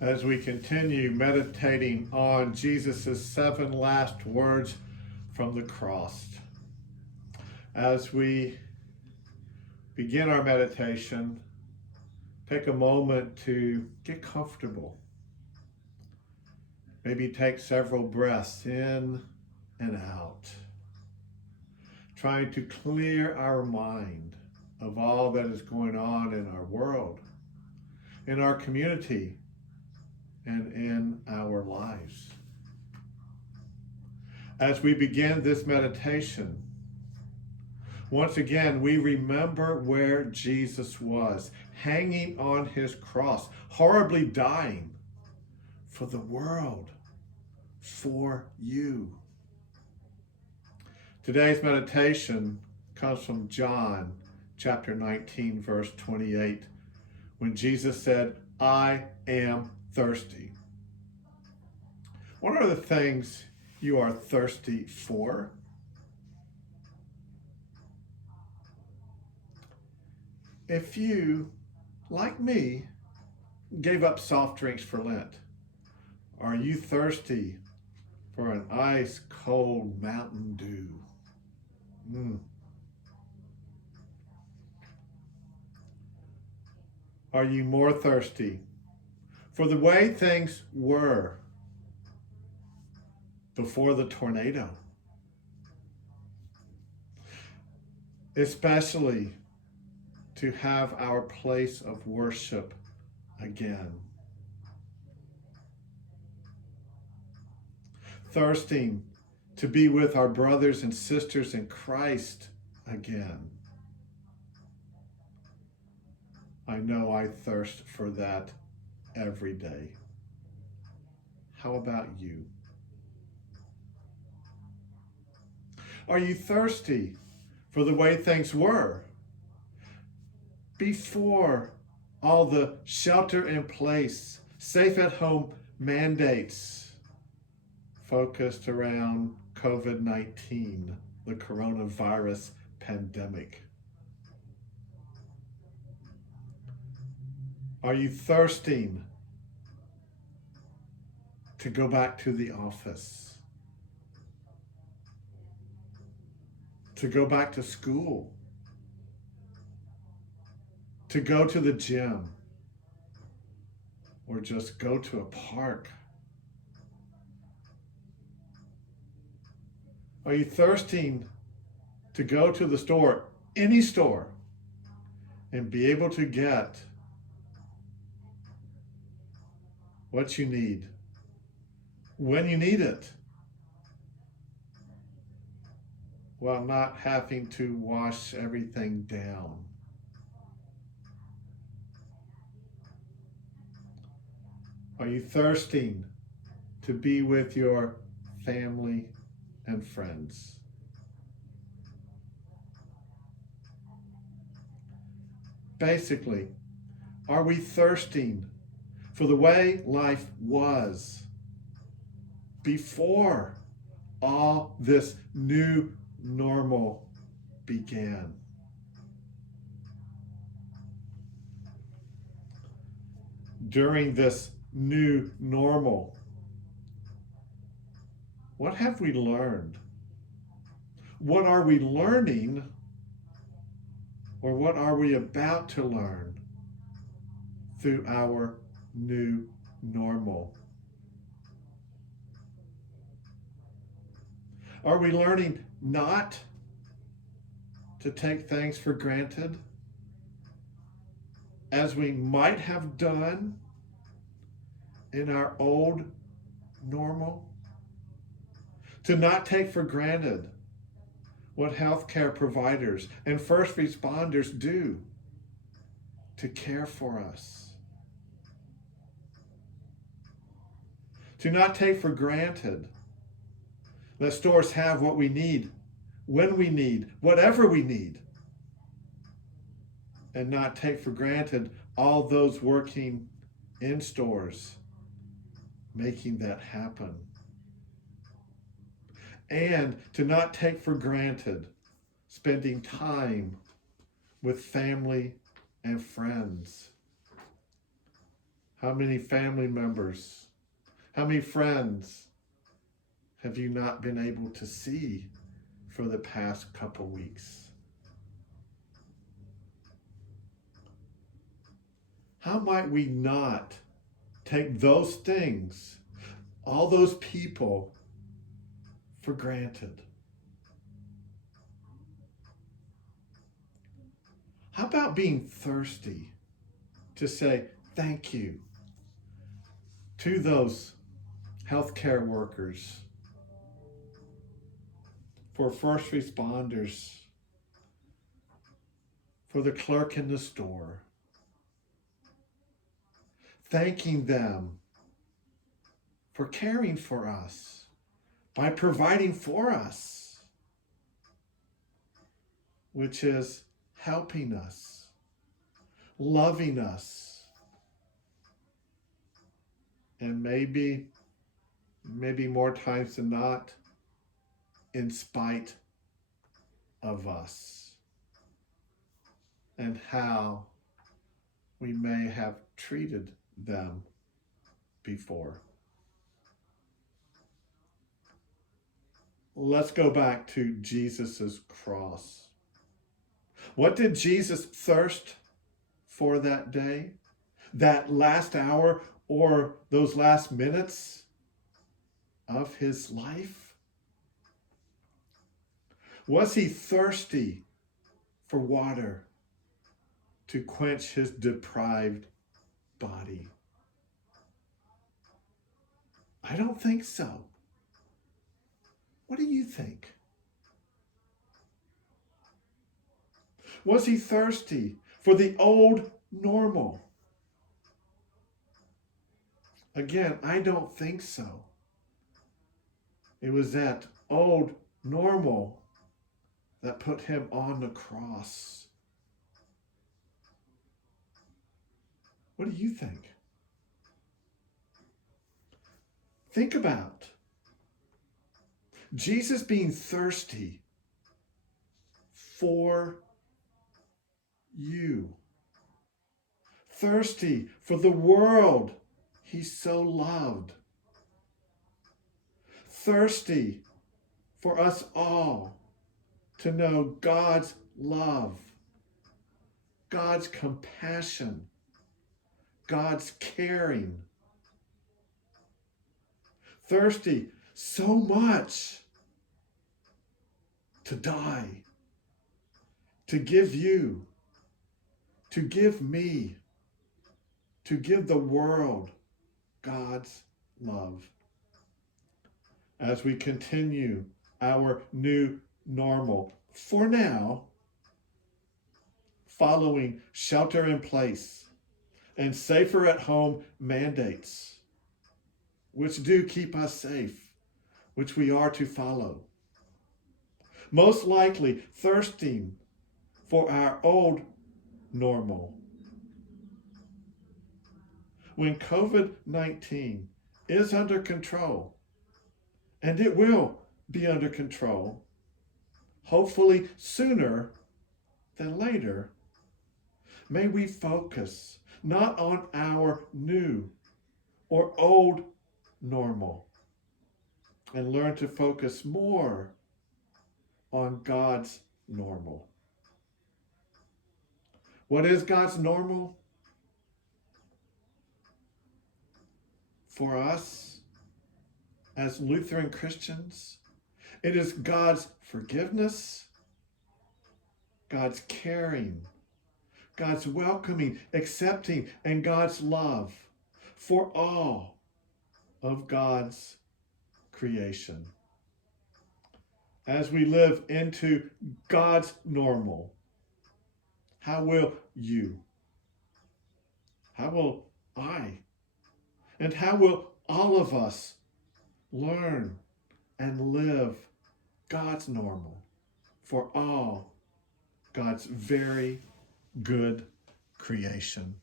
as we continue meditating on Jesus' 7 last words from the cross. As we begin our meditation, take a moment to get comfortable. Maybe take several breaths in and out, trying to clear our mind of all that is going on in our world, in our community, and in our lives. As we begin this meditation, once again, we remember where Jesus was, hanging on his cross, horribly dying for the world, for you. Today's meditation comes from John chapter 19, verse 28, when Jesus said, "I am thirsty." What are the things you are thirsty for? If you, like me, gave up soft drinks for Lent, are you thirsty for an ice cold Mountain Dew? Are you more thirsty for the way things were before the tornado? Especially to have our place of worship again. Thirsting to be with our brothers and sisters in Christ again. I know I thirst for that every day. How about you? Are you thirsty for the way things were before all the shelter in place, safe at home mandates focused around COVID-19, the coronavirus pandemic? Are you thirsting to go back to the office, to go back to school, to go to the gym, or just go to a park? Are you thirsting to go to the store, any store, and be able to get what you need when you need it, while not having to wash everything down? Are you thirsting to be with your family and friends? Basically, are we thirsting for the way life was before all this new normal began? During this new normal, what have we learned? What are we learning, or what are we about to learn through our new normal? Are we learning not to take things for granted as we might have done in our old normal? To not take for granted what healthcare providers and first responders do to care for us? To not take for granted that stores have what we need, when we need, whatever we need, and not take for granted all those working in stores making that happen. And to not take for granted spending time with family and friends. How many family members, how many friends have you not been able to see for the past couple weeks? How might we not take those things, all those people, for granted? How about being thirsty to say thank you to those healthcare workers, for first responders, for the clerk in the store, thanking them for caring for us, by providing for us, which is helping us, loving us, and maybe more times than not, in spite of us, and how we may have treated them before. Let's go back to Jesus's cross. What did Jesus thirst for that day? That last hour or those last minutes of his life? Was he thirsty for water to quench his deprived body? I don't think so. What do you think? Was he thirsty for the old normal? Again, I don't think so. It was that old normal that put him on the cross. What do you think? Think about Jesus being thirsty for you, thirsty for the world he so loved, thirsty for us all to know God's love, God's compassion, God's caring, thirsty so much to die, to give you, to give me, to give the world God's love. As we continue our new normal, for now, following shelter in place and safer at home mandates, which do keep us safe, which we are to follow. Most likely thirsting for our old normal. When COVID-19 is under control, and it will be under control, hopefully sooner than later, may we focus not on our new or old normal and learn to focus more on God's normal. What is God's normal? For us, as Lutheran Christians, it is God's forgiveness, God's caring, God's welcoming, accepting, and God's love for all of God's creation. As we live into God's normal, how will you? How will I? And how will all of us learn and live God's normal for all God's very good creation?